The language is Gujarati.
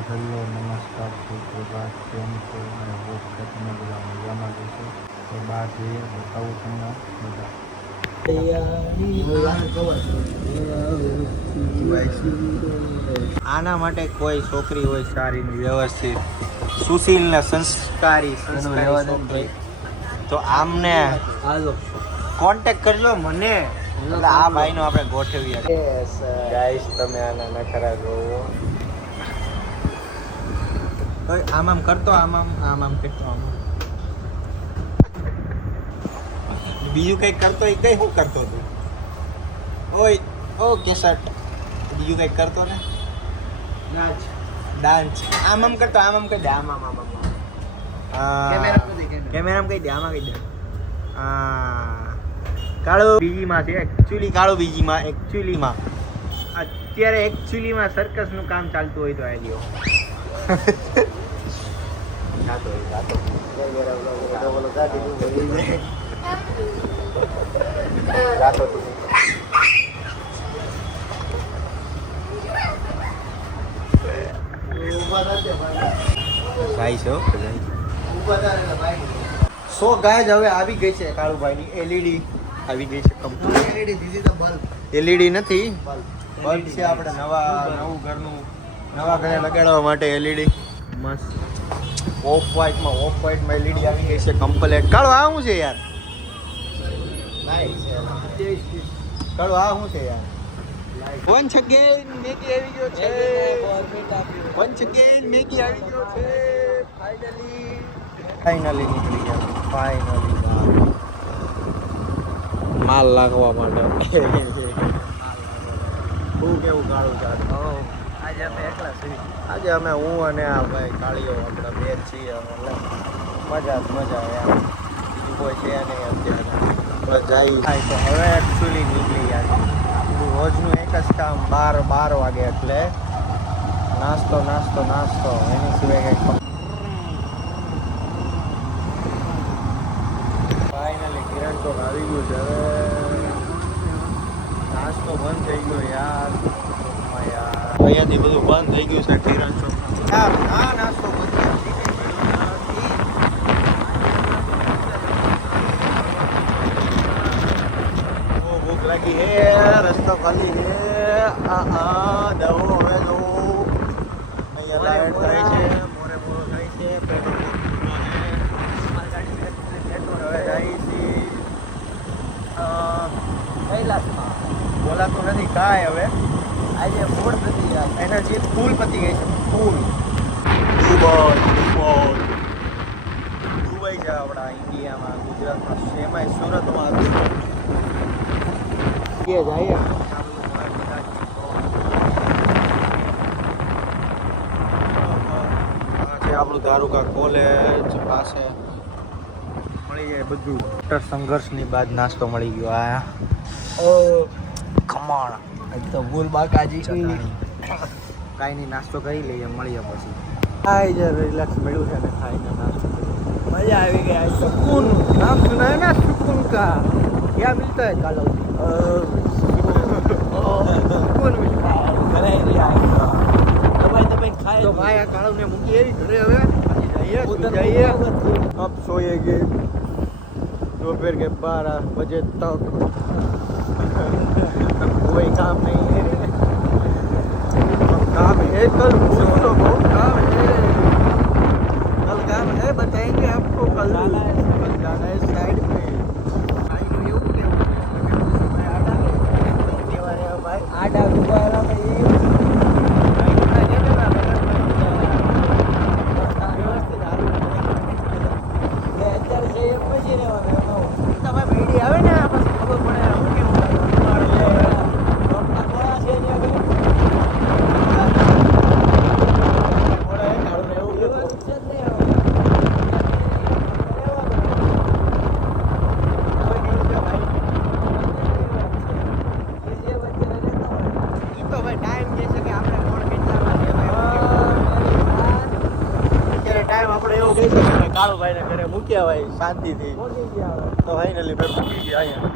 હેલો નમસ્કાર સુપ્રભાત કેમ છો અને હોપ કે તમે બધા મજામાં જશો તો બહાર જઈએ બતાવું તમને બધા આના માટે કોઈ છોકરી હોય સારી વ્યવસ્થિત સુશીલ ને સંસ્કારી છોકરી તો આમને કોન્ટેક્ટ કરજો મને એટલે આ ભાઈનો આપણે ગોઠવીએ ગાઈસ તમે આના નખરા જોવો આમ કરતો આમ કરતો બીજું કઈ કરતો એ કઈ શું કરતો તું ઓય ઓ કેસટ બીજું કઈ કરતો ને ડાન્સ આમ કરતો આમ કહી દે આમ કેમેરામાં કહી દે આમાં કહી દે કાળો બીજીમાં છે એકચ્યુઅલીમાં અત્યારે એકચ્યુઅલીમાં સર્કસનું કામ ચાલતું હોય તો આ લ્યો સો ગાય હવે આવી ગઈ છે કાળુભાઈની એલઈડી આવી ગઈ છે એલઈડી નથી બલ્બ છે આપણે નવું ઘરે લગાડવા માટે એલઈડી મસ્ત ઓફ વ્હાઈટમાં એલઈડી આવી ગઈ છે કમ્પ્લેટ કાળો આ શું છે યાર કાળો આ શું છે યાર વન્સ અગેન મેગી આવી ગયો છે ફાઇનલી નીકળી ગયા ફાઇનલી માલ લાગવા માટે શું કેવું કાળું ચાટ આજે અમે હું અને આ ભાઈ કાળીઓ આપણે બે છીએ મજા એમ કોઈ છે નહીં અત્યારે જાય તો હવે એકચ્યુઅલી નીકળી ગયા રોજનું એક જ કામ 12 વાગે એટલે નાસ્તો એની સિવાય કંઈક ફાઇનલી કિરણ ચોક આવી ગયું છે હવે નાસ્તો બંધ થઈ ગયો યાર અહીંયાથી બધું બંધ થઈ ગયું છે કિરણ ચોક યાર આ નાસ્તો ભૂખ લાગી હે રસ્તો ખાલી હે દવો હવે જો અહીંયા લાઈટ થાય છે મોરે થાય છે પેટ્રોલ હવે જાય છે બોલાતું નથી કાંઈ હવે આજે ફૂડ પતી જાય એનર્જી ફૂલ પતી ગઈ છે ફૂલ દુબઈ છે આપણા ઇન્ડિયામાં ગુજરાતમાં સેમાય સુરતમાં જઈએ આપણું ધારુકા કોલેજ પાસે મળી જાય બધું સંઘર્ષની બાદ નાસ્તો મળી ગયો આ ખમણ તો ભૂલ બાકાજી કાંઈ નહીં નાસ્તો કરી લઈએ મળીએ પછી ખાઈ જાય રિલેક્સ મળ્યું છે ને ખાઈને નાસ્તો મજા આવી ગઈ સુકૂન નામ સુના ના સુકૂન કા ક્યાં મિલતા હૈ કાલો સુકૂન મિલતા ઘરે ખાય તો ભાઈ આ કાળુને મૂકી એવી ઘરે હવે પછી જઈએ अब सोएंगे दोपहर के 12 बजे तक कोई काम नहीं है काम है कल तो बहुत काम है कल काम है बताएंगे आपको कल जाना है साइड पे आडा दुबारा में કાળુભાઈને ઘરે મૂક્યા ભાઈ શાંતિથી તો ફાઇનલી મેં મૂકી ગયા અહીંયા